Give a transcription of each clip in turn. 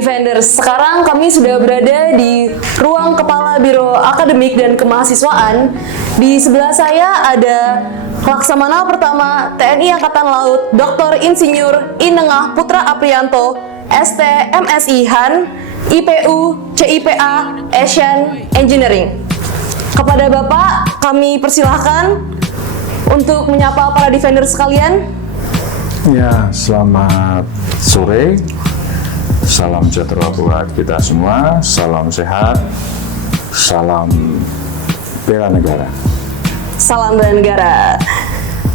Defenders, sekarang kami sudah berada di ruang Kepala Biro Akademik dan Kemahasiswaan. Di sebelah saya ada Laksamana Pertama TNI Angkatan Laut Dr. Insinyur Inengah Putra Aprianto, ST MSI Han, IPU CIPA Asian Engineering. Kepada Bapak, kami persilahkan untuk menyapa para Defenders sekalian. Ya, selamat sore. Salam sejahtera buat kita semua. Salam sehat. Salam bela negara. Salam bela negara.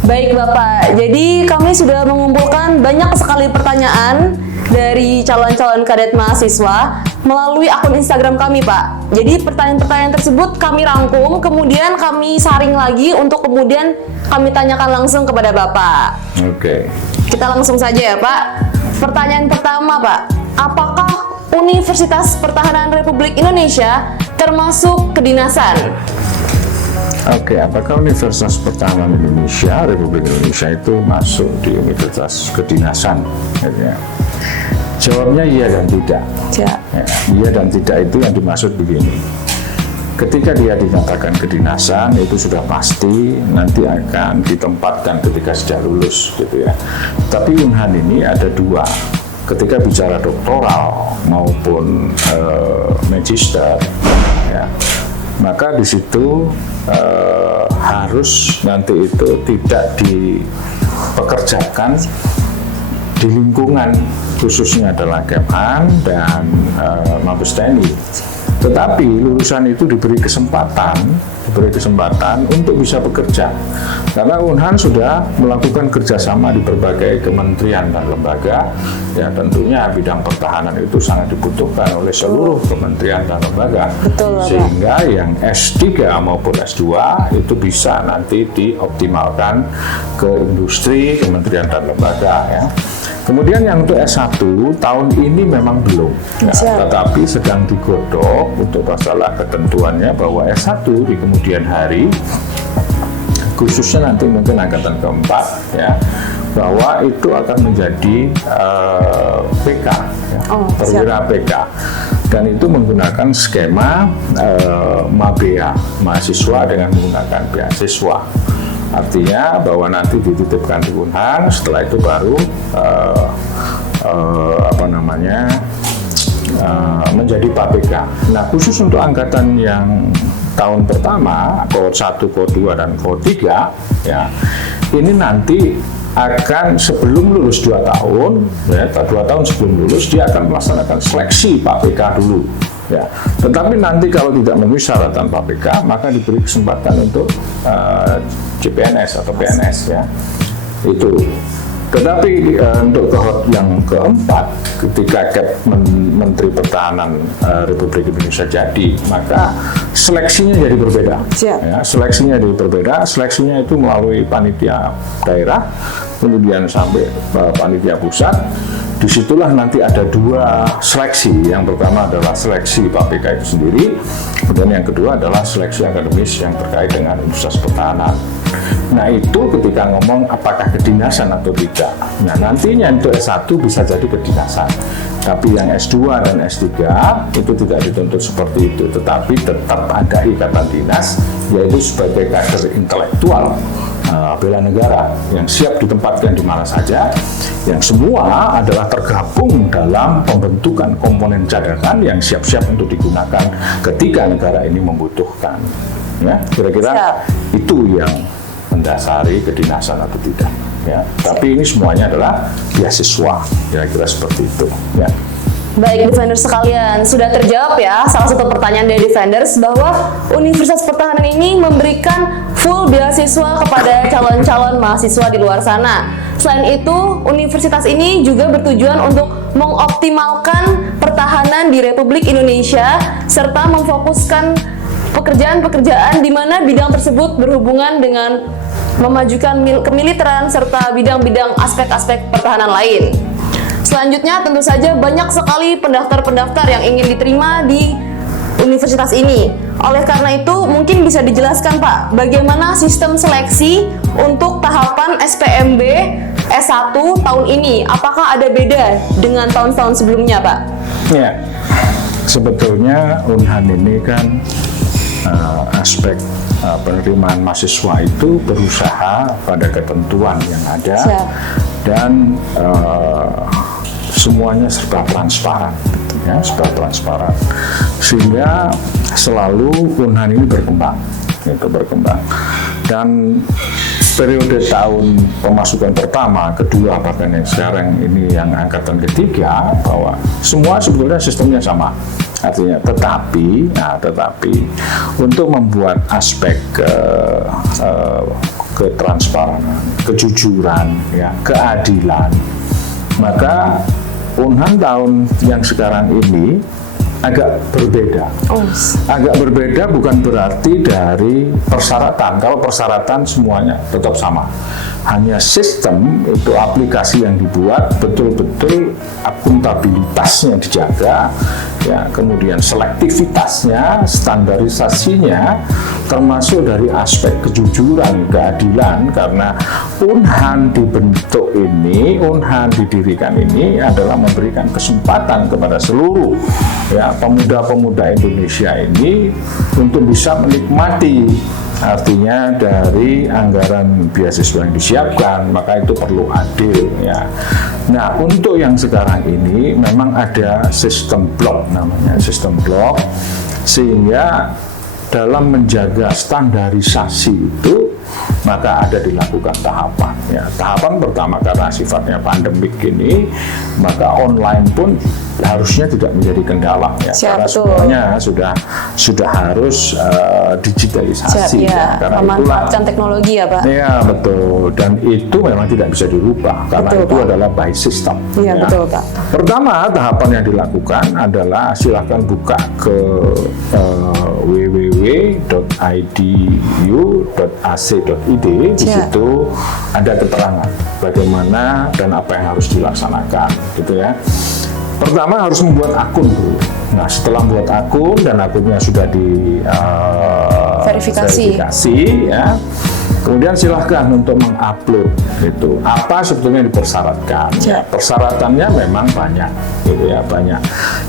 Baik Bapak, jadi kami sudah mengumpulkan banyak sekali pertanyaan dari calon-calon kadet mahasiswa melalui akun Instagram kami, Pak. Jadi pertanyaan-pertanyaan tersebut kami rangkum, kemudian kami saring lagi untuk kemudian kami tanyakan langsung kepada Bapak. Oke. Kita langsung saja ya, Pak. Pertanyaan pertama, Pak. Apakah Universitas Pertahanan Republik Indonesia termasuk kedinasan? Oke, apakah Universitas Pertahanan Indonesia, Republik Indonesia itu masuk di Universitas Kedinasan? Ya. Jawabnya iya dan tidak. Ya. Ya, iya dan tidak itu yang dimaksud begini. Ketika dia dinyatakan kedinasan, itu sudah pasti nanti akan ditempatkan ketika sudah lulus, gitu ya. Tapi Unhan ini ada dua. Ketika bicara doktoral maupun magister, ya, maka di situ harus nanti itu tidak dipekerjakan di lingkungan khususnya adalah Kemhan dan Mabes TNI. Tetapi lulusan itu diberi kesempatan untuk bisa bekerja. Karena Unhan sudah melakukan kerjasama di berbagai kementerian dan lembaga, ya tentunya bidang pertahanan itu sangat dibutuhkan oleh seluruh kementerian dan lembaga. Betul, sehingga yang S3 maupun S2 itu bisa nanti dioptimalkan ke industri, kementerian dan lembaga, ya. Kemudian yang untuk S1 tahun ini memang belum, ya, tetapi sedang digodok untuk masalah ketentuannya bahwa S1 di kemudian hari, khususnya nanti mungkin angkatan keempat, ya, bahwa itu akan menjadi PK, ya, perwira PK, dan itu menggunakan skema Mabea, mahasiswa dengan menggunakan beasiswa. Artinya bahwa nanti dititipkan di Unhan, setelah itu baru menjadi PAPK. Nah, khusus untuk angkatan yang tahun pertama, Kohort 1, Kohort 2, dan Kohort 3, ya, ini nanti akan sebelum lulus 2 tahun, ya, 2 tahun sebelum lulus, dia akan melaksanakan seleksi PAPK dulu. Ya, tetapi nanti kalau tidak memenuhi syaratan PAPK, maka diberi kesempatan untuk CPNS atau PNS, ya, itu. Tetapi untuk kohort yang keempat, ketika Menteri Pertahanan Republik Indonesia jadi, maka seleksinya jadi berbeda. Ya, seleksinya jadi berbeda. Seleksinya itu melalui panitia daerah, kemudian sampai panitia pusat. Disitulah nanti ada 2 seleksi. Yang pertama adalah seleksi PAPK itu sendiri, kemudian yang kedua adalah seleksi akademis yang terkait dengan Universitas Pertahanan. Nah, itu ketika ngomong apakah kedinasan atau tidak. Nah, nantinya untuk S1 bisa jadi kedinasan. Tapi yang S2 dan S3 itu tidak dituntut seperti itu, tetapi tetap ada ikatan dinas, yaitu sebagai kader intelektual bela negara yang siap ditempatkan di mana saja, yang semua adalah tergabung dalam pembentukan komponen cadangan yang siap-siap untuk digunakan ketika negara ini membutuhkan. Ya, kira-kira itu yang mendasari kedinasan atau tidak. Ya, tapi ini semuanya adalah beasiswa, kira-kira seperti itu. Ya. Baik, Defenders sekalian, sudah terjawab ya salah satu pertanyaan dari Defenders bahwa Universitas Pertahanan ini memberikan full beasiswa kepada calon-calon mahasiswa di luar sana. Selain itu, universitas ini juga bertujuan untuk mengoptimalkan pertahanan di Republik Indonesia serta memfokuskan pekerjaan-pekerjaan di mana bidang tersebut berhubungan dengan memajukan kemiliteran serta bidang-bidang aspek-aspek pertahanan lain. Selanjutnya tentu saja banyak sekali pendaftar-pendaftar yang ingin diterima di universitas ini. Oleh karena itu mungkin bisa dijelaskan Pak, bagaimana sistem seleksi untuk tahapan SPMB S1 tahun ini? Apakah ada beda dengan tahun-tahun sebelumnya Pak? Ya, sebetulnya Unhan ini kan aspek penerimaan mahasiswa itu berusaha pada ketentuan yang ada. Siap. Dan semuanya serba transparan, ya, serba transparan, sehingga selalu Unhan ini berkembang, dan periode tahun pemasukan pertama, kedua, bahkan yang sekarang ini yang angkatan ketiga, bahwa semua sebetulnya sistemnya sama. Artinya, tetapi untuk membuat aspek ketransparanan, kejujuran, ya, keadilan, maka Unhan tahun yang sekarang ini agak berbeda. Agak berbeda bukan berarti dari persyaratan. Kalau persyaratan semuanya tetap sama. Hanya sistem itu aplikasi yang dibuat betul-betul akuntabilitasnya dijaga, ya, kemudian selektivitasnya, standarisasinya, termasuk dari aspek kejujuran, keadilan, karena Unhan dibentuk ini, Unhan didirikan ini adalah memberikan kesempatan kepada seluruh, ya, pemuda-pemuda Indonesia ini untuk bisa menikmati, artinya dari anggaran beasiswa yang disiapkan, maka itu perlu adil, ya. Nah, untuk yang sekarang ini memang ada sistem blok, namanya sistem blok, sehingga dalam menjaga standarisasi itu maka ada dilakukan tahapan, ya. Tahapan pertama karena sifatnya pandemik ini, maka online pun harusnya tidak menjadi kendala, ya. Karena semuanya sudah harus digitalisasi. Siap, ya. Karena memanfaatkan teknologi, ya, Pak. Ya, betul. Dan itu memang tidak bisa dirubah karena betul, itu Pak. adalah by system. Iya, ya. Betul, Pak. Pertama, tahapan yang dilakukan adalah silakan buka ke www.idu.ac.id. Di situ ada keterangan bagaimana dan apa yang harus dilaksanakan, gitu ya. Pertama harus membuat akun dulu. Nah, setelah membuat akun dan akunnya sudah di verifikasi, ya. Kemudian silahkan untuk mengupload itu. Apa sebetulnya yang dipersyaratkan? Ya, persyaratannya memang banyak, gitu ya, banyak.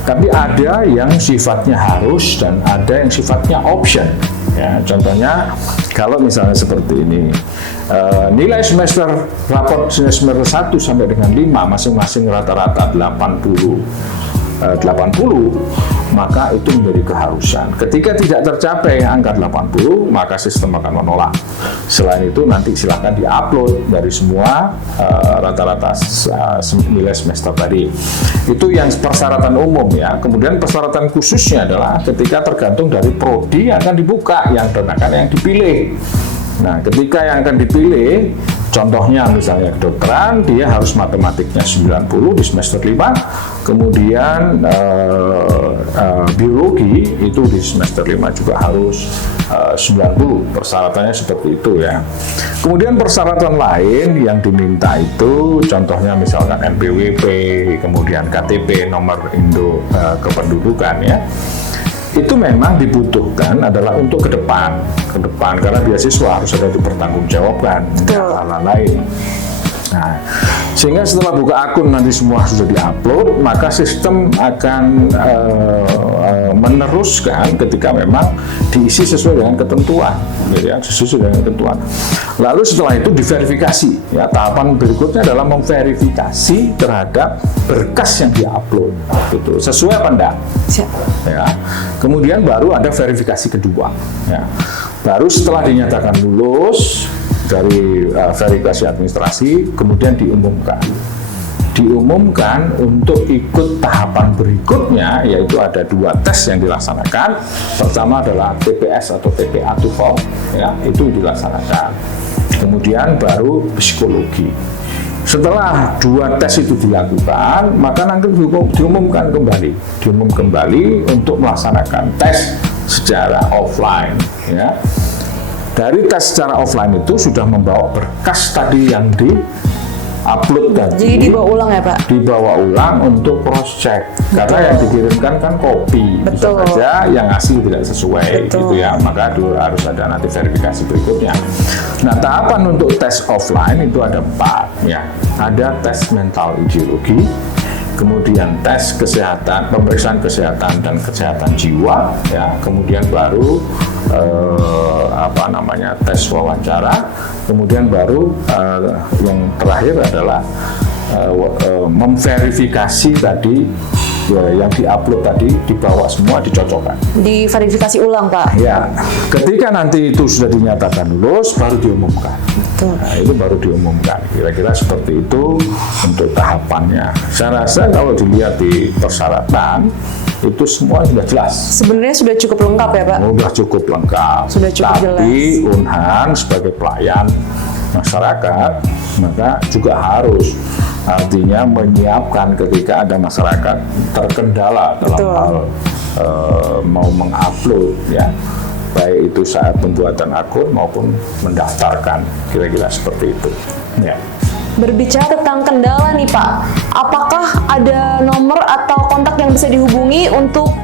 Tapi ada yang sifatnya harus dan ada yang sifatnya option. Ya, contohnya kalau misalnya seperti ini, nilai semester raport semester 1 sampai dengan 5 masing-masing rata-rata 80, maka itu menjadi keharusan. Ketika tidak tercapai angka 80, maka sistem akan menolak. Selain itu nanti silakan diupload dari semua rata-rata nilai semester tadi. Itu yang persyaratan umum, ya. Kemudian persyaratan khususnya adalah ketika tergantung dari prodi yang akan dibuka, yang dipilih. Nah, ketika yang akan dipilih, contohnya misalnya kedokteran, dia harus matematiknya 90 di semester 5, kemudian biologi itu di semester 5 juga harus 90, persyaratannya seperti itu, ya. Kemudian persyaratan lain yang diminta itu contohnya misalkan NPWP, kemudian KTP, nomor Indo kependudukan, ya. Itu memang dibutuhkan adalah untuk ke depan karena beasiswa harus ada dipertanggungjawabkan, hal-hal lain. Nah, sehingga setelah buka akun nanti semua sudah diupload, maka sistem akan meneruskan ketika memang diisi sesuai dengan ketentuan, gitu ya, sesuai dengan ketentuan. Lalu setelah itu diverifikasi, ya. Tahapan berikutnya adalah memverifikasi terhadap berkas yang diupload, gitu, sesuai apa enggak, ya. Kemudian baru ada verifikasi kedua, ya. Baru setelah dinyatakan lulus dari verifikasi administrasi, kemudian diumumkan untuk ikut tahapan berikutnya, yaitu ada 2 tes yang dilaksanakan. Pertama adalah TPS atau TPA TOEFL, ya, itu dilaksanakan. Kemudian baru psikologi. Setelah 2 tes itu dilakukan, maka nanti diumumkan kembali untuk melaksanakan tes secara offline, ya. Dari tes secara offline itu sudah membawa berkas tadi yang di-upload tadi. Jadi dibawa ulang, ya, Pak? Dibawa ulang untuk cross check. Karena yang dikirimkan kan kopi. Bisa saja yang asli tidak sesuai, gitu ya. Maka harus ada nanti verifikasi berikutnya. Nah, tahapan untuk tes offline itu ada 4, ya. Ada tes mental ideologi, kemudian tes kesehatan, pemeriksaan kesehatan dan kesehatan jiwa, ya, kemudian baru tes wawancara, kemudian baru yang terakhir adalah memverifikasi tadi ya, yang diupload tadi, dibawa semua, dicocokkan. Diverifikasi ulang, Pak. Ya, ketika nanti itu sudah dinyatakan lulus, baru diumumkan. Betul. Nah, itu baru diumumkan. Kira-kira seperti itu untuk tahapannya. Saya rasa kalau dilihat di persyaratan, itu semua sudah jelas. Sebenarnya sudah cukup lengkap ya, Pak? Sudah cukup lengkap. Sudah cukup jelas. Tapi Unhan sebagai pelayan masyarakat, maka juga harus artinya menyiapkan ketika ada masyarakat terkendala dalam hal mau mengupload, ya, baik itu saat pembuatan akun maupun mendaftarkan, kira-kira seperti itu. Ya. Berbicara tentang kendala nih, Pak, apakah ada nomor atau kontak yang bisa dihubungi untuk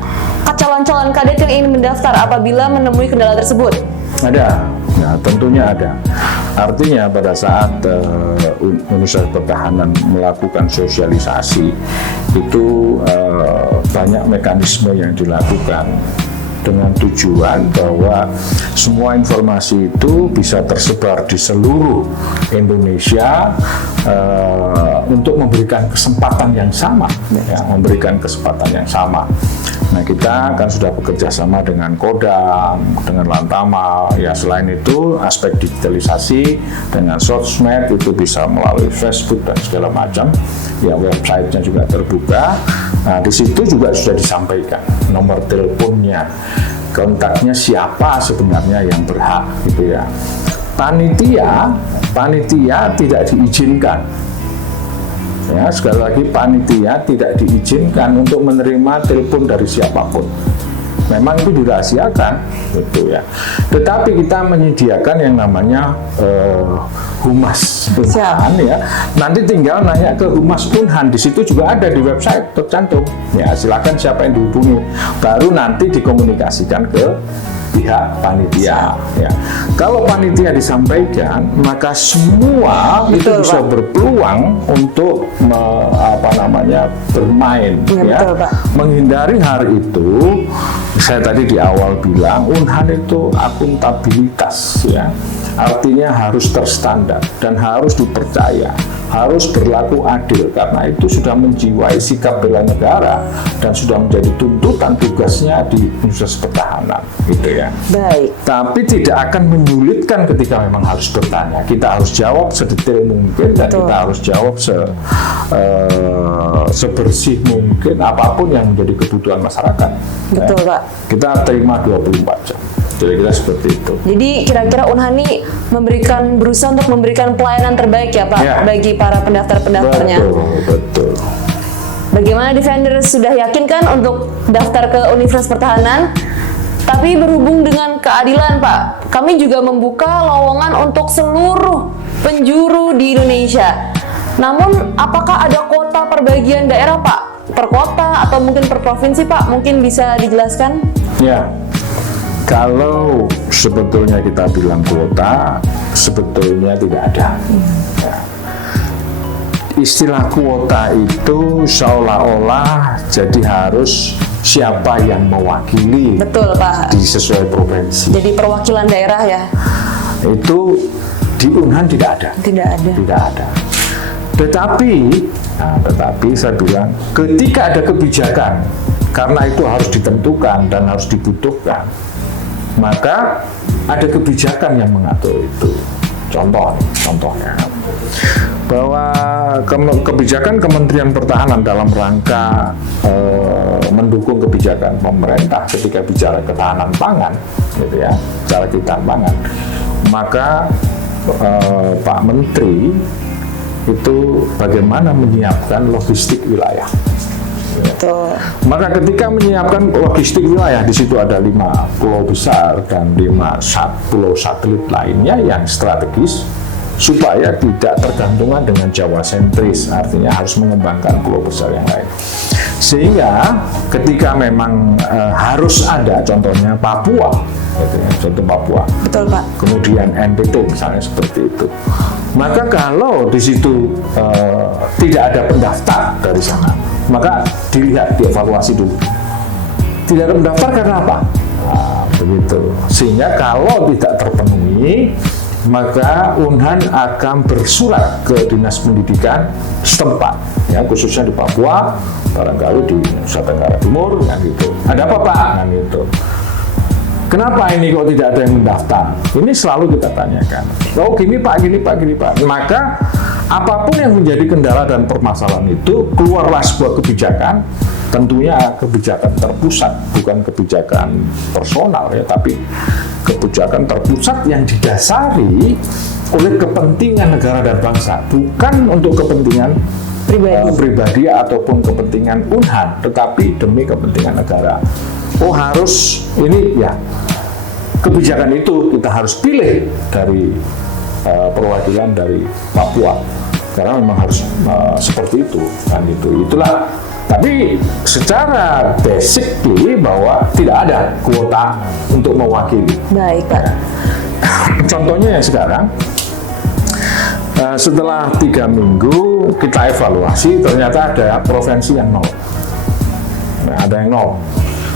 calon-calon kadet yang ingin mendaftar apabila menemui kendala tersebut? Ada, ya, tentunya ada. Artinya pada saat Universitas Pertahanan melakukan sosialisasi, itu banyak mekanisme yang dilakukan dengan tujuan bahwa semua informasi itu bisa tersebar di seluruh Indonesia untuk memberikan kesempatan yang sama, ya, memberikan kesempatan yang sama. Nah, kita kan sudah bekerja sama dengan Kodam, dengan Lantamal, ya, selain itu aspek digitalisasi dengan sosmed itu bisa melalui Facebook dan segala macam, ya, websitenya juga terbuka. Nah, di situ juga sudah disampaikan nomor teleponnya, kontaknya siapa sebenarnya yang berhak, gitu ya. Panitia tidak diizinkan. Ya, sekali lagi panitia tidak diizinkan untuk menerima telepon dari siapapun. Memang itu dirahasiakan, gitu ya. Tetapi kita menyediakan yang namanya Humas Unhan, ya. Nanti tinggal nanya ke Humas Unhan, di situ juga ada di website tercantum. Ya, silakan siapa yang dihubungi. Baru nanti dikomunikasikan ke pihak panitia, ya. Kalau panitia disampaikan, maka semua itu bisa berpeluang untuk bermain, ya. Betul, Pak. Menghindari hari itu, saya tadi di awal bilang Unhan itu akuntabilitas, ya. Artinya harus terstandar dan harus dipercaya, harus berlaku adil, karena itu sudah menjiwai sikap bela negara dan sudah menjadi tuntutan tugasnya di Universitas Pertahanan, gitu ya. Baik. Tapi tidak akan menyulitkan ketika memang harus bertanya. Kita harus jawab sedetail mungkin dan kita harus jawab sebersih mungkin apapun yang menjadi kebutuhan masyarakat. Betul, Pak. Kita terima 24 jam. Kira-kira seperti itu. Jadi kira-kira Unhan ini berusaha untuk memberikan pelayanan terbaik ya, Pak, Ya, bagi para pendaftar-pendaftarnya. Betul. Bagaimana Defenders sudah yakin kan untuk daftar ke Universitas Pertahanan? Tapi berhubung dengan keadilan, Pak, kami juga membuka lowongan untuk seluruh penjuru di Indonesia. Namun, apakah ada kuota perbagian daerah, Pak? Per kota atau mungkin per provinsi, Pak? Mungkin bisa dijelaskan? Ya. Kalau sebetulnya kita bilang kuota, sebetulnya tidak ada. Ya. Istilah kuota itu seolah-olah jadi harus siapa yang mewakili. Betul, Pak. Di sesuai provinsi. Jadi perwakilan daerah ya? Itu di Unhan tidak ada. Tidak ada. Tidak ada. Tetapi saya bilang ketika ada kebijakan, karena itu harus ditentukan dan harus dibutuhkan, maka ada kebijakan yang mengatur itu. Contohnya bahwa kebijakan Kementerian Pertahanan dalam rangka mendukung kebijakan pemerintah ketika bicara ketahanan pangan, gitu ya, bicara ketahanan pangan, maka Pak Menteri itu bagaimana menyiapkan logistik wilayah. Betul. Maka ketika menyiapkan logistik wilayah, di situ ada 5 pulau besar dan 5 pulau satelit lainnya yang strategis, supaya tidak tergantungan dengan Jawa sentris, artinya harus mengembangkan pulau besar yang lain. Sehingga ketika memang harus ada, contohnya Papua, gitu ya, contoh Papua. Betul, Pak. Kemudian NTT misalnya seperti itu. Maka kalau di situ tidak ada pendaftar dari sana, maka dilihat, dievaluasi dulu. Tidak ada pendaftar karena apa? Nah, begitu. Sehingga kalau tidak terpenuhi, maka Unhan akan bersurat ke Dinas Pendidikan setempat, ya, khususnya di Papua, barangkali di Nusa Tenggara Timur, kan gitu. Ada apa Pak? Kan gitu. Kenapa ini kok tidak ada yang mendaftar? Ini selalu kita tanyakan. Oh gini Pak, gini Pak, gini Pak. Maka apapun yang menjadi kendala dan permasalahan itu, keluarlah sebuah kebijakan. Tentunya kebijakan terpusat, bukan kebijakan personal ya, tapi kebijakan terpusat yang didasari oleh kepentingan negara dan bangsa, bukan untuk kepentingan pribadi ataupun kepentingan Unhan, tetapi demi kepentingan negara. Oh harus ini ya, kebijakan itu kita harus pilih dari perwakilan dari Papua, karena memang harus seperti itu kan itu. Itulah. Tapi secara basically bahwa tidak ada kuota untuk mewakili. Baik Pak. Contohnya yang sekarang, setelah 3 minggu kita evaluasi, ternyata ada provinsi yang 0. Nah, ada yang 0.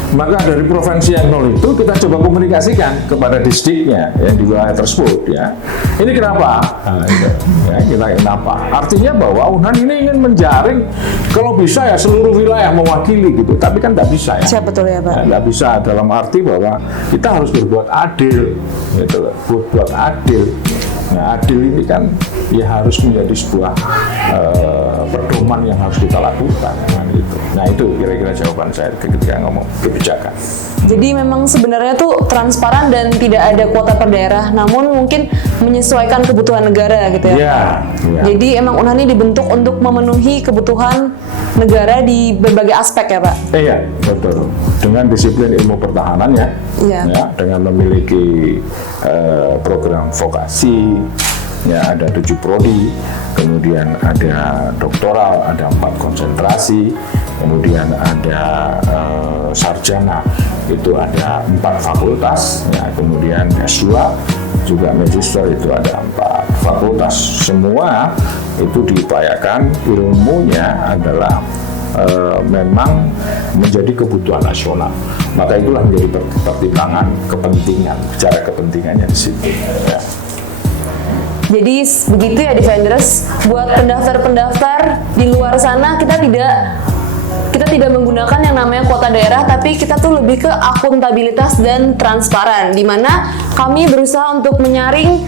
Maka dari provinsi yang 0 itu kita coba komunikasikan kepada distrik-nya yang di wilayah tersebut ya. Ini kenapa? Nah, ya, kita kenapa? Artinya bahwa Unhan ini ingin menjaring kalau bisa ya seluruh wilayah mewakili gitu. Tapi kan tidak bisa ya. Siapa betul ya Pak? Tidak bisa dalam arti bahwa kita harus berbuat adil gitu loh. Berbuat adil. Nah, adil ini kan ya harus menjadi sebuah pedoman yang harus kita lakukan kan, gitu. Nah itu kira-kira jawaban saya ketika ngomong kebijakan. Jadi memang sebenarnya tuh transparan dan tidak ada kuota per daerah, namun mungkin menyesuaikan kebutuhan negara gitu ya. Ya. Jadi emang Unhan ini dibentuk untuk memenuhi kebutuhan negara di berbagai aspek ya Pak? Iya, betul. Dengan disiplin ilmu pertahanan ya, ya dengan memiliki program vokasi, ya ada 7 prodi, kemudian ada doktoral, ada 4 konsentrasi, kemudian ada sarjana, itu ada 4 fakultas, ya, kemudian S2 juga magister itu ada 4 fakultas. Semua itu diupayakan ilmunya adalah memang menjadi kebutuhan nasional. Maka itulah menjadi pertimbangan kepentingan, bicara kepentingannya di situ. Ya. Jadi begitu ya Defenders, buat pendaftar-pendaftar di luar sana kita tidak menggunakan yang namanya kuota daerah, tapi kita tuh lebih ke akuntabilitas dan transparan, di mana kami berusaha untuk menyaring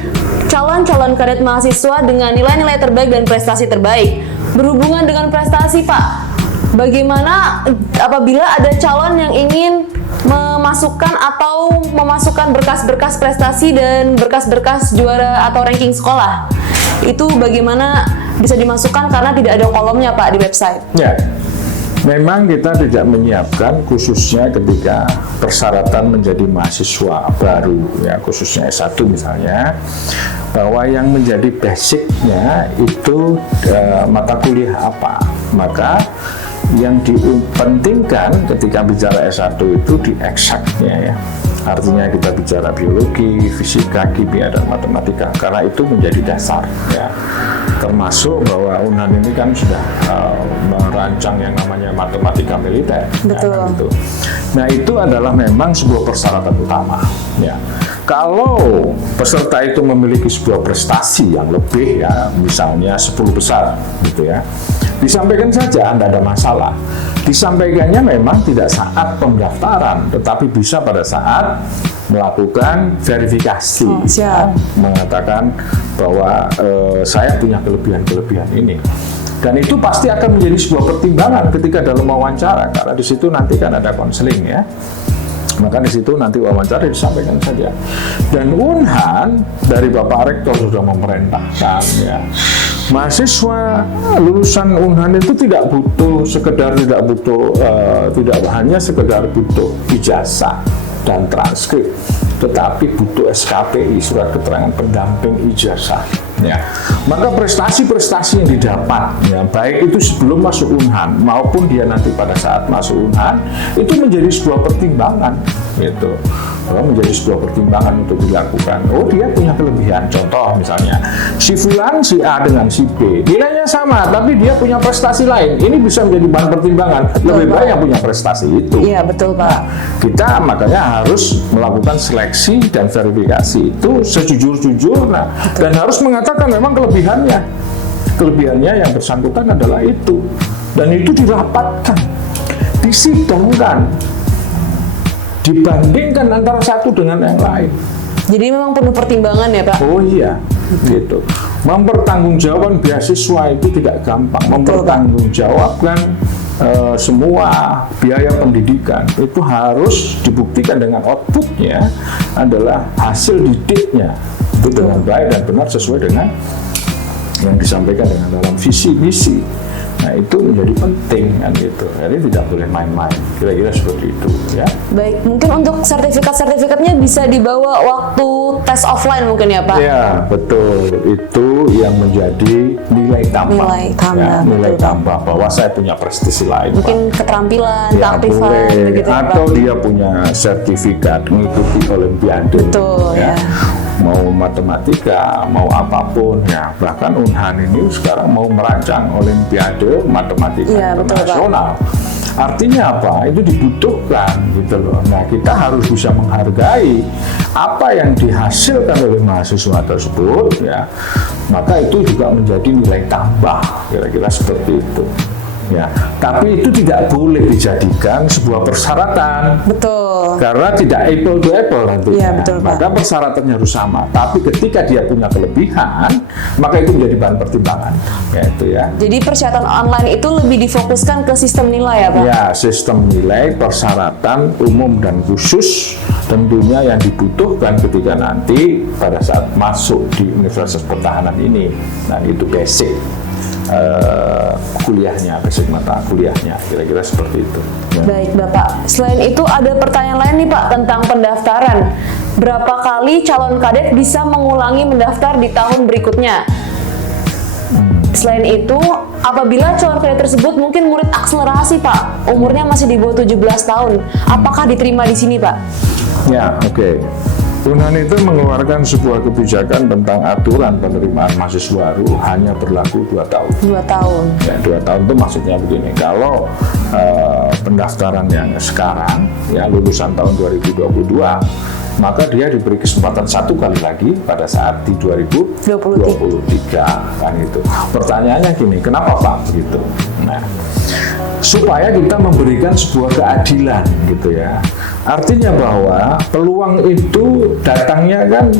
calon-calon kadet mahasiswa dengan nilai-nilai terbaik dan prestasi terbaik. Berhubungan dengan prestasi Pak, bagaimana apabila ada calon yang ingin memasukkan berkas-berkas prestasi dan berkas-berkas juara atau ranking sekolah, itu bagaimana bisa dimasukkan karena tidak ada kolomnya Pak di website? Ya, memang kita tidak menyiapkan khususnya ketika persyaratan menjadi mahasiswa baru, ya khususnya S1 misalnya, bahwa yang menjadi basicnya itu mata kuliah apa. Maka yang dipentingkan ketika bicara S1 itu di eksaknya ya. Artinya kita bicara biologi, fisika, kimia, dan matematika, karena itu menjadi dasar ya. Termasuk bahwa Unhan ini kan sudah merancang yang namanya matematika militer. Betul. Ya, gitu. Nah itu adalah memang sebuah persyaratan utama ya. Kalau peserta itu memiliki sebuah prestasi yang lebih ya, misalnya 10 besar gitu ya, disampaikan saja, tidak ada masalah. Disampaikannya memang tidak saat pendaftaran, tetapi bisa pada saat melakukan verifikasi, mengatakan bahwa saya punya kelebihan-kelebihan ini. Dan itu pasti akan menjadi sebuah pertimbangan ketika dalam wawancara, karena di situ nanti kan ada konseling ya. Maka di situ nanti wawancara disampaikan saja. Dan Unhan dari Bapak Rektor sudah memerintahkan ya, mahasiswa lulusan Unhan itu tidak hanya sekedar butuh ijazah dan transkrip, tetapi butuh SKPI, surat keterangan pendamping ijazah. Ya. Maka prestasi-prestasi yang didapat, ya, baik itu sebelum masuk Unhan maupun dia nanti pada saat masuk Unhan, itu menjadi sebuah pertimbangan. gitu. Menjadi sebuah pertimbangan untuk dilakukan. Oh, dia punya kelebihan. Contoh misalnya, si Fulan, si A dengan si B, nilainya sama, tapi dia punya prestasi lain. Ini bisa menjadi bahan pertimbangan. Lebih baik yang punya prestasi itu. Iya, betul Pak. Nah, kita makanya harus melakukan seleksi dan verifikasi itu sejujur-jujur, dan harus mengatakan memang kelebihannya. Kelebihannya yang bersangkutan adalah itu. Dan itu dirapatkan, disidangkan, dibandingkan antara satu dengan yang lain. Jadi memang penuh pertimbangan ya Pak? Oh iya, gitu. Mempertanggungjawabkan beasiswa itu tidak gampang. Mempertanggungjawabkan semua biaya pendidikan itu harus dibuktikan dengan outputnya adalah hasil didiknya itu dengan baik dan benar sesuai dengan yang disampaikan dengan dalam visi misi. Nah, itu menjadi penting kan gitu. Jadi tidak boleh main-main. Kira-kira seperti itu ya. Baik, mungkin untuk sertifikatnya bisa dibawa waktu tes offline mungkin ya Pak? Ya, betul. Itu yang menjadi nilai tambah. Nilai tambah bahwa saya punya prestasi lain. Mungkin Pak. keterampilan, Ya, keaktifan begitu ya, atau Pak? dia punya sertifikat mengikuti olimpiade. Betul ya. Mau matematika, mau apapun ya. Bahkan Unhan ini sekarang mau merancang olimpiade matematika internasional. Artinya apa? Itu dibutuhkan gitu loh. Nah, kita harus bisa menghargai apa yang dihasilkan oleh mahasiswa tersebut ya. Maka itu juga menjadi nilai tambah. Kira-kira seperti itu. Ya, tapi itu tidak boleh dijadikan sebuah persyaratan. Betul. Karena tidak apple to apple nantinya. Iya, betul, Pak. Maka persyaratannya harus sama. Tapi ketika dia punya kelebihan, maka itu menjadi bahan pertimbangan. Ya, itu ya. Jadi persyaratan online itu lebih difokuskan ke sistem nilai ya Pak? Ya, sistem nilai, persyaratan umum dan khusus tentunya yang dibutuhkan ketika nanti pada saat masuk di Universitas Pertahanan ini. Nah, itu basic. Kuliahnya, basic mata kuliahnya, kira-kira seperti itu ya. Baik Bapak, selain itu ada pertanyaan lain nih Pak tentang pendaftaran. Berapa kali calon kadet bisa mengulangi mendaftar di tahun berikutnya? Selain itu, apabila calon kadet tersebut mungkin murid akselerasi Pak, umurnya masih di bawah 17 tahun, apakah diterima di sini Pak? Ya, oke. Unhan itu mengeluarkan sebuah kebijakan tentang aturan penerimaan mahasiswa baru hanya berlaku 2 tahun. 2 tahun. Ya, 2 tahun itu maksudnya begini, kalau pendaftaran yang sekarang, ya lulusan tahun 2022, maka dia diberi kesempatan 1 kali lagi pada saat di 2023 kan itu. Pertanyaannya gini, kenapa Pak begitu? Nah, supaya kita memberikan sebuah keadilan gitu ya. Artinya bahwa peluang itu datangnya kan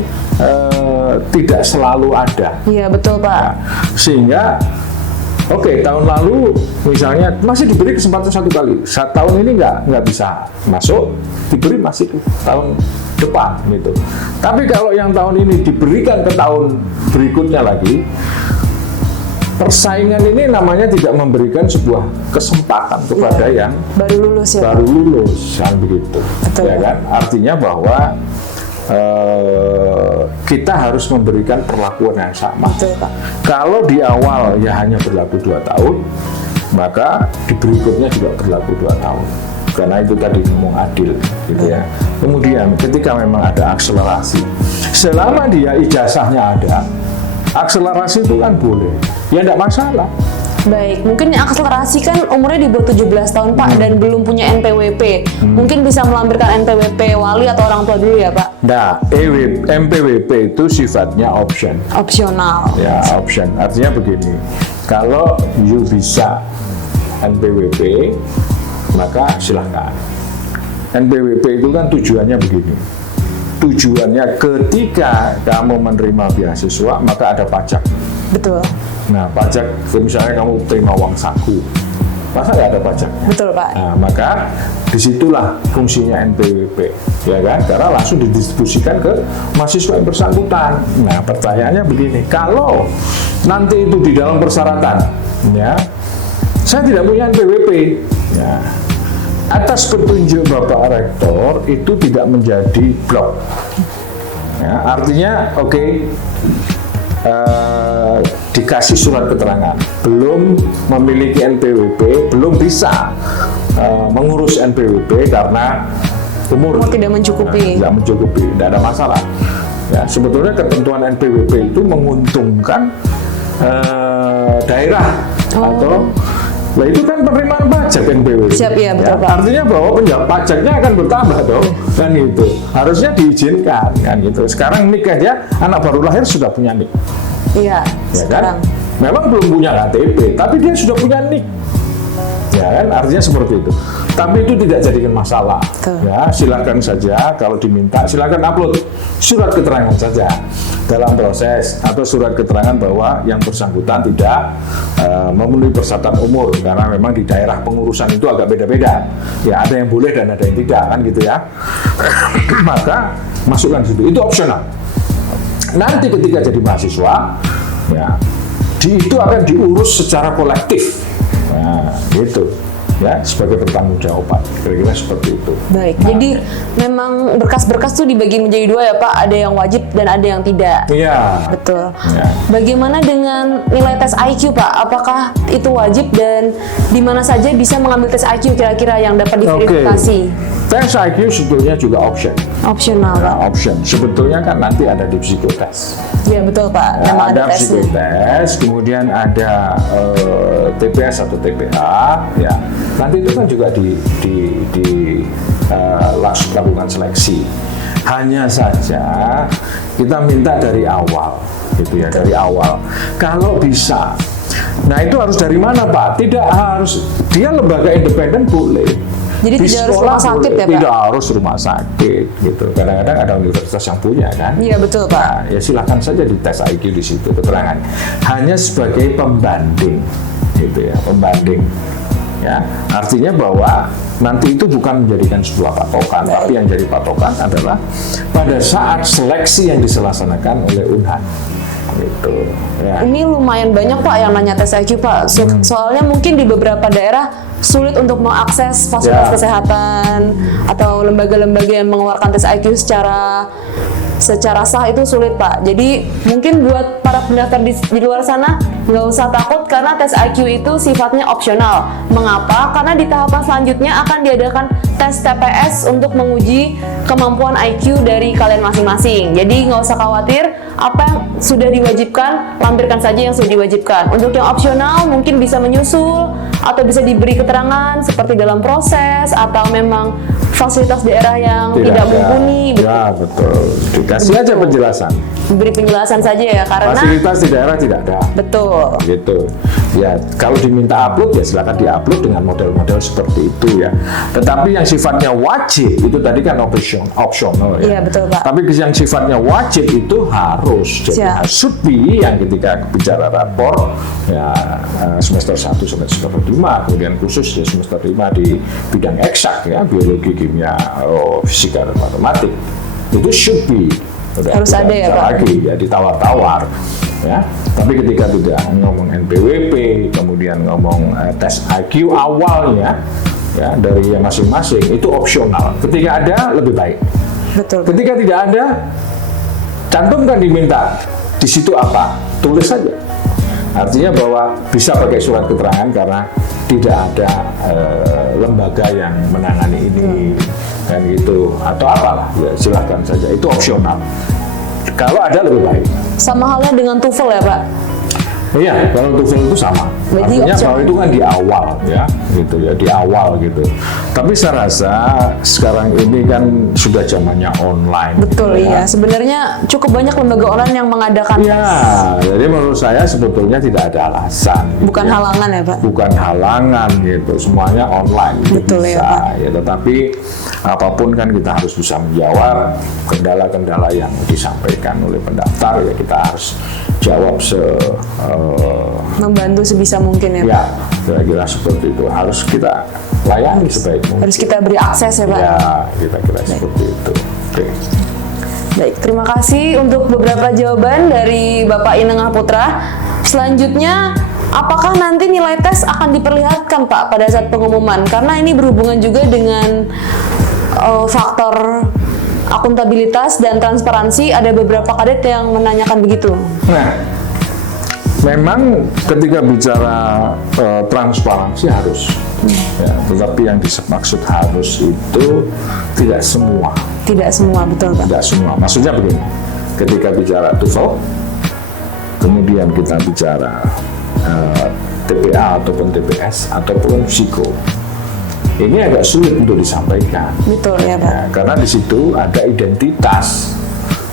tidak selalu ada. Iya betul Pak. Nah, sehingga oke, tahun lalu misalnya masih diberi kesempatan 1 kali. Tahun ini nggak bisa masuk, diberi masih tahun depan gitu. Tapi kalau yang tahun ini diberikan ke tahun berikutnya lagi, persaingan ini namanya tidak memberikan sebuah kesempatan kepada yang baru lulus ya. Baru lulus kan begitu. Betul. Ya kan? Artinya bahwa kita harus memberikan perlakuan yang sama. Betul, Pak. Kalau di awal ya hanya berlaku 2 tahun, maka di berikutnya juga berlaku 2 tahun. Karena itu tadi ngomong adil, gitu ya. Kemudian ketika memang ada akselerasi, selama dia ijazahnya ada, akselerasi itu kan boleh, ya tidak masalah. Baik, mungkin yang akselerasi kan umurnya di bawah 17 tahun Pak dan belum punya NPWP. Mungkin bisa melampirkan NPWP wali atau orang tua dulu ya Pak? Nah, MPWP itu sifatnya option. Opsional. Ya, option. Artinya begini, kalau you bisa NPWP, maka silahkan. NPWP itu kan tujuannya begini. Tujuannya ketika kamu menerima beasiswa, maka ada pajak. Betul. Nah, pajak, misalnya kamu terima uang saku, masa nggak ada pajaknya? Betul, Pak. Nah, maka disitulah fungsinya NPWP, ya kan? Karena langsung didistribusikan ke mahasiswa yang bersangkutan. Nah, pertanyaannya begini, kalau nanti itu di dalam persyaratan, ya, saya tidak punya NPWP, ya, atas petunjuk Bapak Rektor itu tidak menjadi blok. Ya, artinya, oke, dikasih surat keterangan, belum memiliki NPWP, belum bisa mengurus NPWP karena umur. tidak mencukupi. Tidak mencukupi, tidak ada masalah. Ya, sebetulnya ketentuan NPWP itu menguntungkan daerah atau nah itu kan penerimaan pajak NPWP. Siap, ya, betul, Pak. Artinya bahwa pajaknya akan bertambah dong, kan gitu. Harusnya diizinkan, kan gitu. Sekarang nik aja, anak baru lahir sudah punya nik. Iya, Ya sekarang. kan? Memang belum punya KTP, tapi dia sudah punya nik. Ya kan, artinya seperti itu. Tapi itu tidak jadikan masalah. Betul. Ya, silakan saja kalau diminta, silakan upload surat keterangan saja dalam proses atau surat keterangan bahwa yang bersangkutan tidak memenuhi persyaratan umur karena memang di daerah pengurusan itu agak beda-beda. Ya, ada yang boleh dan ada yang tidak, kan gitu ya. Maka masukkan situ. Itu opsional. Nanti ketika jadi mahasiswa, ya, itu akan diurus secara kolektif. Nah, gitu. Ya, sebagai pertanggungjawaban, kira-kira seperti itu. Baik, Nah, jadi memang berkas-berkas tuh dibagi menjadi dua ya Pak, ada yang wajib dan ada yang tidak. iya. Betul. Ya. Bagaimana dengan nilai tes IQ Pak? Apakah itu wajib dan di mana saja bisa mengambil tes IQ kira-kira yang dapat diverifikasi? Tes IQ sebetulnya juga option. Opsional Pak. Nah, option. Sebetulnya kan nanti ada di psikotes. Iya betul Pak, memang ada tesnya. psikotes, kemudian ada TPS atau TPH, ya. Nanti itu kan juga lakukan seleksi. Hanya saja kita minta dari awal, gitu ya, dari awal. Kalau bisa, nah itu harus dari mana Pak? Tidak harus, dia lembaga independen boleh. Jadi Di tidak harus sekolah rumah sakit boleh, ya Pak? Tidak harus rumah sakit, gitu. Kadang-kadang ada universitas yang punya kan. Iya betul Pak. Nah, ya silakan saja dites IQ di situ keterangan. Hanya sebagai pembanding, gitu ya, pembanding. Ya, artinya bahwa nanti itu bukan menjadikan sebuah patokan, tapi yang jadi patokan adalah pada saat seleksi yang dilaksanakan oleh Unhan. Gitu. Ya. Ini lumayan banyak Pak yang nanya tes IQ Pak. Soalnya mungkin di beberapa daerah sulit untuk mengakses fasilitas Ya. kesehatan atau lembaga-lembaga yang mengeluarkan tes IQ secara sah itu sulit Pak. Jadi mungkin buat para pendaftar di luar sana nggak usah takut karena tes IQ itu sifatnya opsional. Mengapa? Karena di tahapan selanjutnya akan diadakan tes TPS untuk menguji kemampuan IQ dari kalian masing-masing. Jadi nggak usah khawatir, apa yang sudah diwajibkan, lampirkan saja yang sudah diwajibkan. Untuk yang opsional mungkin bisa menyusul atau bisa diberi keterangan seperti dalam proses atau memang fasilitas daerah yang tidak ada. mumpuni. Ya, betul. Dikasih aja penjelasan. Beri penjelasan saja ya karena Fasilitas di daerah tidak ada. betul. Gitu. Ya, kalau diminta upload ya silakan diupload dengan model-model seperti itu ya. Tetapi yang sifatnya wajib itu tadi kan optional ya. Iya, betul, Pak. Tapi yang sifatnya wajib itu harus. Jadi Siap. should be yang ketika bicara rapor ya semester 1 sampai semester 5, kemudian khusus ya semester 5 di bidang eksak ya, biologi, kimia, fisika dan matematik. Itu should be. Harus ada ya, Pak? Lagi ya ditawar-tawar ya. Tapi ketika tidak ngomong NPWP, kemudian ngomong tes IQ awalnya ya dari yang masing-masing itu opsional. Ketika ada lebih baik. Betul. Ketika tidak ada, cantumkan diminta di situ apa, tulis saja. Artinya bahwa bisa pakai surat keterangan karena tidak ada lembaga yang menangani ini kan gitu atau apalah ya silahkan saja itu opsional. Kalau ada lebih baik. Sama halnya dengan TOEFL ya Pak? Iya, kalau TOEFL itu sama. Berarti Artinya opsional. kalau itu kan di awal ya, gitu ya, di awal gitu. Tapi saya rasa sekarang ini kan sudah zamannya online. Betul gitu iya. Sebenarnya cukup banyak lembaga online yang mengadakan Ya, jadi menurut saya sebetulnya tidak ada alasan. gitu bukan ya. halangan ya Pak? Bukan halangan gitu, semuanya online itu Betul ya, bisa. Pak. Ya, tetapi apapun kan kita harus bisa menjawab kendala-kendala yang disampaikan oleh pendaftar ya kita harus jawab Membantu sebisa mungkin ya Pak? ya kira-kira seperti itu harus kita layani sebaik mungkin. Harus kita beri akses ya Pak? Ya, kira-kira seperti itu. Oke. Baik, terima kasih untuk beberapa jawaban dari Bapak Inengah Putra. Selanjutnya, apakah nanti nilai tes akan diperlihatkan Pak pada saat pengumuman? Karena ini berhubungan juga dengan faktor akuntabilitas dan transparansi. Ada beberapa kadet yang menanyakan begitu. Nah, Memang ketika bicara transparansi harus, ya, tetapi yang dimaksud harus itu tidak semua. Tidak semua, betul Pak. Tidak semua. Maksudnya begini, ketika bicara TOEFL, kemudian kita bicara TPA ataupun TPS ataupun psiko, ini agak sulit untuk disampaikan. Betul ya Pak. Ya, karena di situ ada identitas.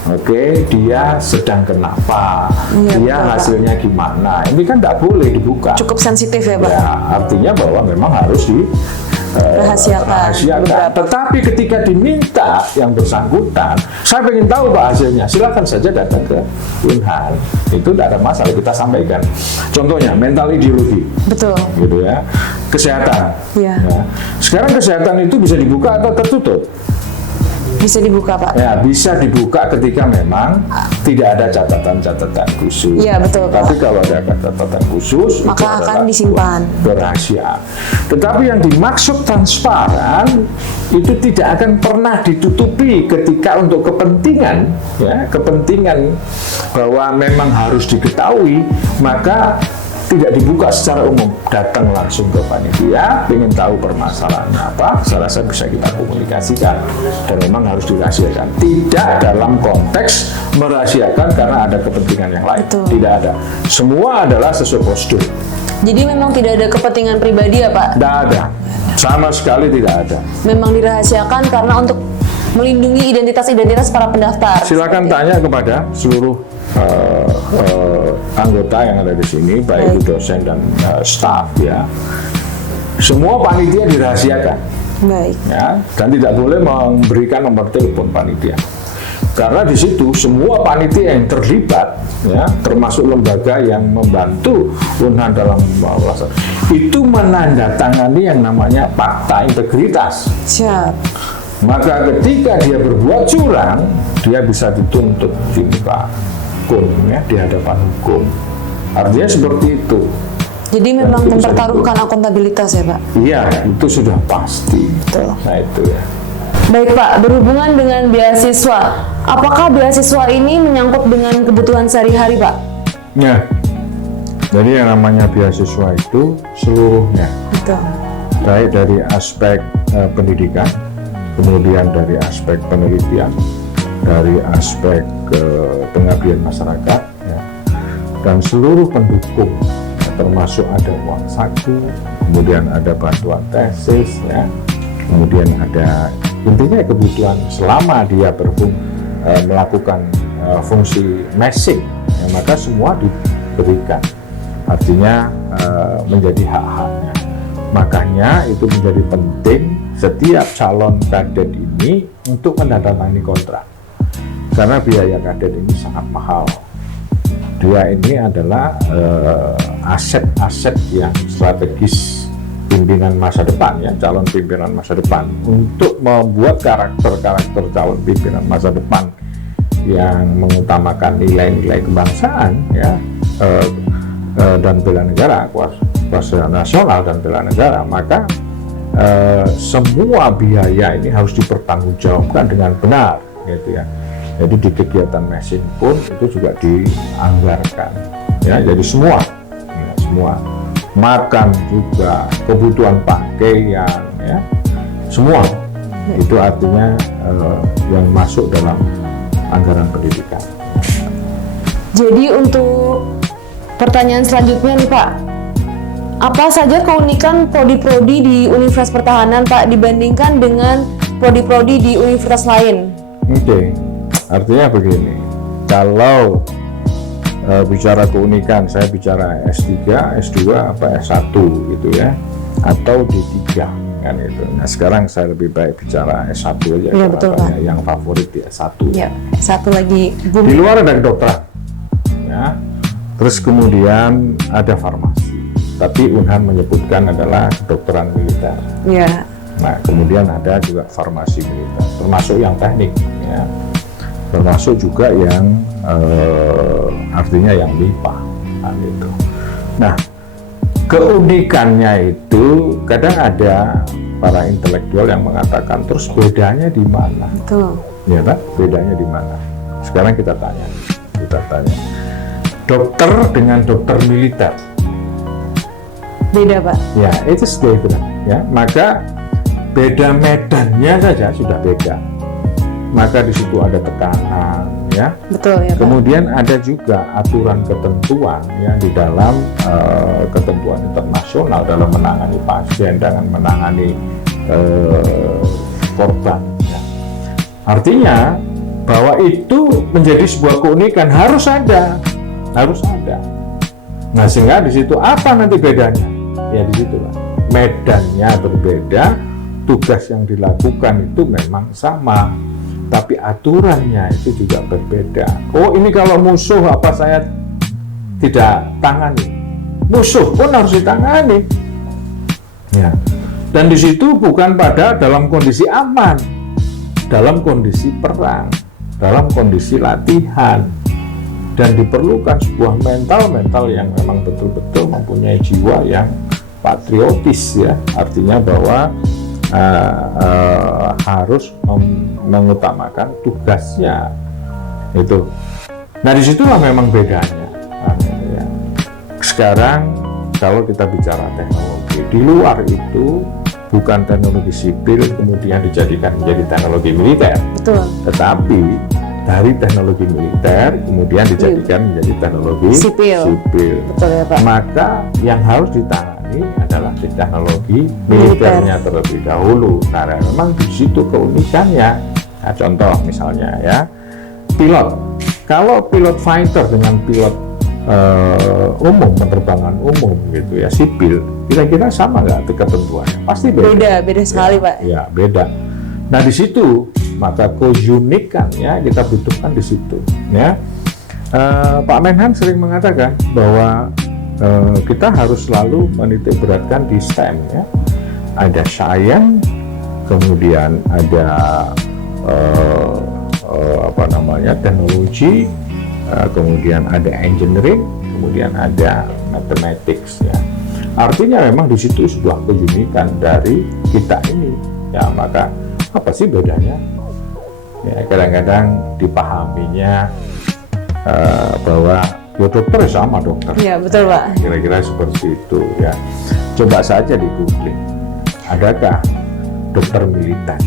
Oke, dia sedang kenapa, Iya, dia betul, hasilnya gimana. Ini kan tidak boleh dibuka. Cukup sensitif ya Pak. Ya, artinya bahwa memang harus Rahasiakan. Tetapi ketika diminta yang bersangkutan, saya ingin tahu Pak hasilnya, silakan saja datang ke Unhan. Itu tidak ada masalah, kita sampaikan. Contohnya mental ideologi, Betul. gitu ya, kesehatan. Iya. Ya. Sekarang kesehatan itu bisa dibuka atau tertutup? Bisa dibuka Pak. Ya, bisa dibuka ketika memang tidak ada catatan-catatan khusus. Iya, betul, Pak. Tapi kalau ada catatan khusus, Maka itu akan adalah disimpan. Rahasia. Tetapi yang dimaksud transparan itu tidak akan pernah ditutupi ketika untuk kepentingan, ya, kepentingan bahwa memang harus diketahui, maka tidak dibuka secara umum, datang langsung ke panitia, ingin tahu permasalahannya apa, saya rasa bisa kita komunikasikan dan memang harus dirahasiakan. Tidak dalam konteks merahasiakan karena ada kepentingan yang lain, Betul. tidak ada. Semua adalah sesuai prosedur. Jadi memang tidak ada kepentingan pribadi ya Pak. Tidak ada, sama sekali tidak ada. Memang dirahasiakan karena untuk melindungi identitas-identitas para pendaftar. Silakan tanya kepada seluruh anggota yang ada di sini, baik itu dosen dan staf, ya. Semua panitia dirahasiakan, Baik. ya, dan tidak boleh memberikan nomor telepon panitia. Karena di situ semua panitia yang terlibat, ya, termasuk lembaga yang membantu Unhan dalam melaksanakan itu menandatangani yang namanya fakta integritas. Siap. Maka ketika dia berbuat curang, dia bisa dituntut di muka hukum, ya, di hadapan hukum. Artinya seperti itu. Jadi memang itu bisa mempertaruhkan akuntabilitas ya Pak. Iya, itu sudah pasti. Betul. Nah itu ya. Baik Pak, berhubungan dengan beasiswa, apakah beasiswa ini menyangkut dengan kebutuhan sehari-hari Pak? Ya. Jadi yang namanya beasiswa itu seluruhnya, Betul. baik dari aspek pendidikan, kemudian dari aspek penelitian, dari aspek pengabdian masyarakat, ya, dan seluruh pendukung, ya, termasuk ada uang saku, kemudian ada bantuan tesis, ya, kemudian ada intinya kebutuhan selama dia melakukan fungsi matching, ya, maka semua diberikan, artinya menjadi hak-haknya. Makanya itu menjadi penting setiap calon kadet ini untuk menandatangani kontrak. Karena biaya kadet ini sangat mahal. Dia ini adalah aset-aset yang strategis pimpinan masa depan, ya, calon pimpinan masa depan, untuk membuat karakter-karakter calon pimpinan masa depan yang mengutamakan nilai-nilai kebangsaan, ya, dan bela negara, kuasa nasional dan bela negara. Maka semua biaya ini harus dipertanggungjawabkan dengan benar, gitu ya. Jadi di kegiatan matching pun itu juga dianggarkan, ya. Jadi semua, ya, semua makan juga, kebutuhan pakaian, ya, semua itu artinya yang masuk dalam anggaran pendidikan. Jadi untuk pertanyaan selanjutnya nih Pak, apa saja keunikan prodi-prodi di Universitas Pertahanan Pak dibandingkan dengan prodi-prodi di universitas lain? Oke. Artinya begini, kalau bicara keunikan, saya bicara S3, S2, apa S1 gitu ya, atau D3 kan itu. Nah sekarang saya lebih baik bicara S1 aja, Ya, betul, Pak. yang favorit di S1. Ya, satu lagi Di booming. luar ada kedokteran, ya. Terus kemudian ada farmasi, tapi Unhan menyebutkan adalah kedokteran militer. Ya, Nah kemudian ada juga farmasi militer, termasuk yang teknik, ya. Termasuk juga yang artinya yang MIPA, nah, gitu. Nah, keunikannya itu kadang ada para intelektual yang mengatakan, terus bedanya di mana? betul. Ya kan? Bedanya di mana? Sekarang kita tanya. dokter dengan dokter militer. Beda Pak. Ya, itu different. Ya, maka beda medannya saja sudah beda. Maka di situ ada tekanan, ya. Betul ya Pak. Kemudian ada juga aturan ketentuan ya di dalam ketentuan internasional dalam menangani pasien, dengan menangani korban. Ya. Artinya bahwa itu menjadi sebuah keunikan, harus ada. Nah, sehingga di situ apa nanti bedanya? Ya di situ lah. Medannya berbeda, tugas yang dilakukan itu memang sama, tapi aturannya itu juga berbeda. Oh, ini kalau musuh apa saya tidak tangani? Musuh pun harus ditangani. Ya. Dan di situ bukan pada dalam kondisi aman, dalam kondisi perang, dalam kondisi latihan, dan diperlukan sebuah mental yang memang betul-betul mempunyai jiwa yang patriotis ya, artinya bahwa harus mengutamakan tugasnya itu. Nah disitulah memang bedanya. Ya. Sekarang kalau kita bicara teknologi, di luar itu bukan teknologi sipil kemudian dijadikan menjadi teknologi militer. Betul. Tetapi dari teknologi militer kemudian dijadikan menjadi teknologi sipil. Betul ya Pak. Maka yang harus ditangani adalah di teknologi militernya terlebih dahulu. Nah, memang di situ keunikannya. Nah, contoh misalnya ya, pilot. Kalau pilot fighter dengan pilot umum, penerbangan umum gitu ya, sipil, kira-kira sama nggak ketentuannya? Pasti beda. Beda sekali Pak. Ya, beda. Nah di situ maka keunikannya kita butuhkan di situ. Ya, Pak Menhan sering mengatakan bahwa kita harus selalu menitik beratkan di STEM. Ya, ada science, kemudian ada teknologi, kemudian ada engineering, kemudian ada mathematics. Ya, artinya memang di situ sebuah keunikan dari kita ini. Ya, maka apa sih bedanya? Ya, kadang-kadang dipahaminya bahwa ya dokter sama dokter. Iya betul Pak. Kira-kira seperti itu ya. Coba saja di googling, adakah dokter militer?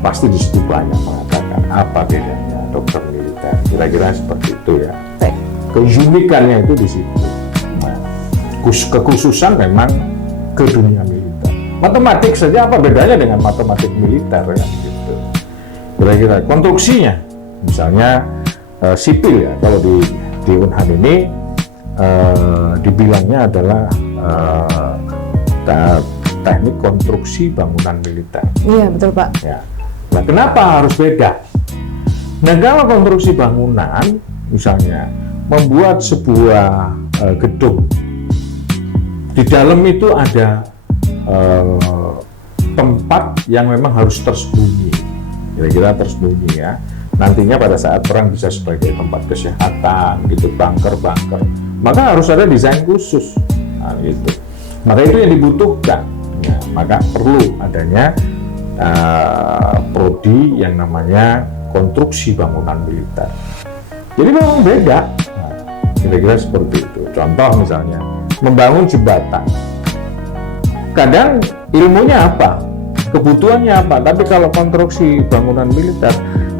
Pasti di situ banyak mengatakan apa bedanya dokter militer. Kira-kira seperti itu ya. Keunikannya itu di situ. Nah, kekhususan memang ke dunia militer. Matematik saja apa bedanya dengan matematik militer kan gitu. Kira-kira konstruksinya, misalnya sipil ya, kalau di Unhan ini dibilangnya adalah teknik konstruksi bangunan militer. Iya betul Pak. Ya. Nah, kenapa harus beda? Nah, kalau konstruksi bangunan, misalnya membuat sebuah gedung, di dalam itu ada tempat yang memang harus tersembunyi, kira-kira tersembunyi ya. Nantinya pada saat perang bisa sebagai tempat kesehatan, gitu, bunker. Maka harus ada desain khusus, nah, gitu. Maka itu yang dibutuhkan. Ya, maka perlu adanya prodi yang namanya konstruksi bangunan militer. Jadi memang beda. Nah, kira-kira seperti itu. Contoh misalnya membangun jembatan. Kadang ilmunya apa, kebutuhannya apa, tapi kalau konstruksi bangunan militer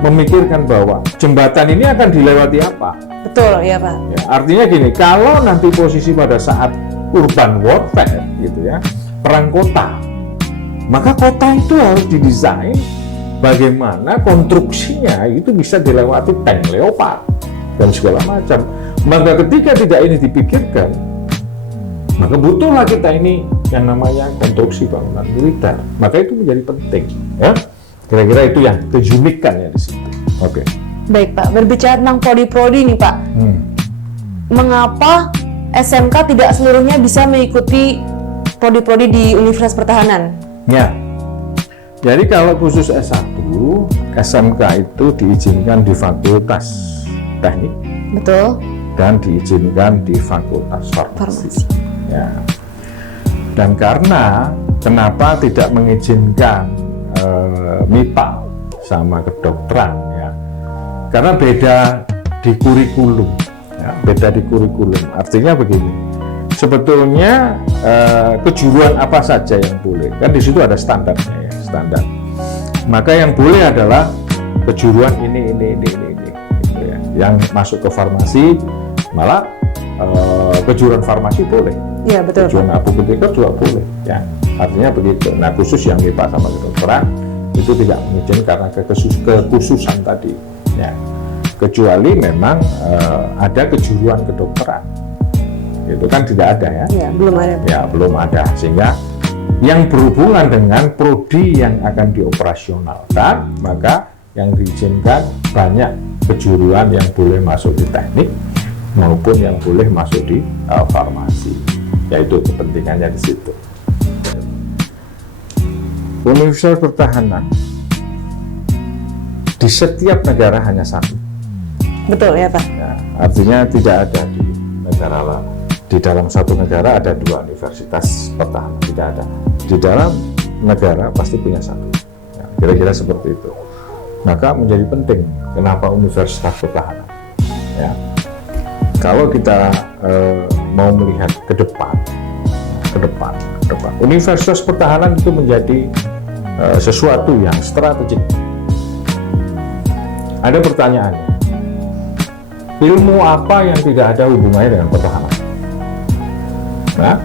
memikirkan bahwa jembatan ini akan dilewati apa. Betul ya Pak. Ya, artinya gini, kalau nanti posisi pada saat urban warfare gitu ya, perang kota, maka kota itu harus didesain bagaimana konstruksinya itu bisa dilewati tank Leopard dan segala macam. Maka ketika tidak ini dipikirkan, maka butuhlah kita ini yang namanya konstruksi bangunan militer. Maka itu menjadi penting ya. Kira-kira itu yang keunikannya di situ. Oke. Baik Pak, berbicara tentang prodi-prodi nih Pak. Mengapa SMK tidak seluruhnya bisa mengikuti prodi-prodi di Universitas Pertahanan? Ya. Jadi kalau khusus S1, SMK itu diizinkan di Fakultas Teknik. Betul. Dan diizinkan di Fakultas Farmasi. Ya. Dan karena kenapa tidak mengizinkan MIPA sama kedokteran ya? Karena beda di kurikulum. ya, beda di kurikulum. Artinya begini, sebetulnya kejuruan apa saja yang boleh, kan di situ ada standarnya ya, standar. Maka yang boleh adalah kejuruan ini gitu ya. Yang masuk ke farmasi, malah kejuruan farmasi boleh. Iya, betul. Kejuruan apoteker juga boleh ya. Artinya begitu. Nah, khusus yang MIPA sama kedokteran itu tidak mengizinkan karena kekhususan tadi ya. Kecuali memang ada kejuruan kedokteran, itu kan tidak ada ya. Ya, belum ada. Ya, belum ada, sehingga yang berhubungan dengan prodi yang akan dioperasionalkan, maka yang diizinkan banyak kejuruan yang boleh masuk di teknik maupun yang boleh masuk di farmasi, yaitu kepentingannya di situ. Universitas pertahanan di setiap negara hanya satu. Betul ya, Pak. Ya, artinya tidak ada di negara lain. Di dalam satu negara ada 2 universitas pertahanan, tidak ada. Di dalam negara pasti punya satu. Ya, kira-kira seperti itu. Maka menjadi penting kenapa universitas pertahanan. Ya, kalau kita mau melihat ke depan, universitas pertahanan itu menjadi sesuatu yang strategik. Ada pertanyaannya, ilmu apa yang tidak ada hubungannya dengan pertahanan? Nah,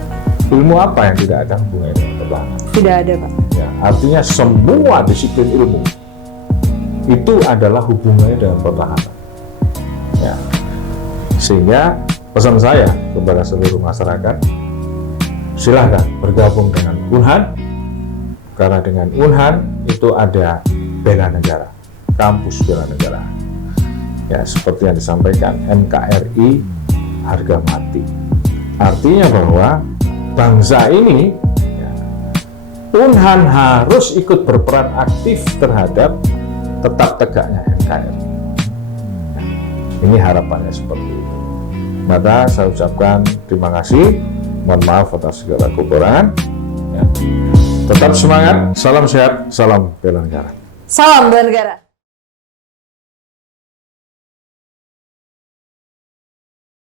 ilmu apa yang tidak ada hubungannya dengan pertahanan? Tidak ada, Pak. Ya, artinya semua disiplin ilmu itu adalah hubungannya dengan pertahanan. Ya. Sehingga pesan saya kepada seluruh masyarakat, silahkan bergabung dengan Unhan, karena dengan Unhan itu ada bela negara, kampus bela negara. Ya, seperti yang disampaikan NKRI harga mati. Artinya bahwa bangsa ini, ya, Unhan harus ikut berperan aktif terhadap tetap tegaknya NKRI. Ya, ini harapannya seperti itu. Maka saya ucapkan terima kasih. Mohon maaf atas segala kekurangan. Ya. Tetap semangat, salam sehat, salam bela negara. Salam bela negara.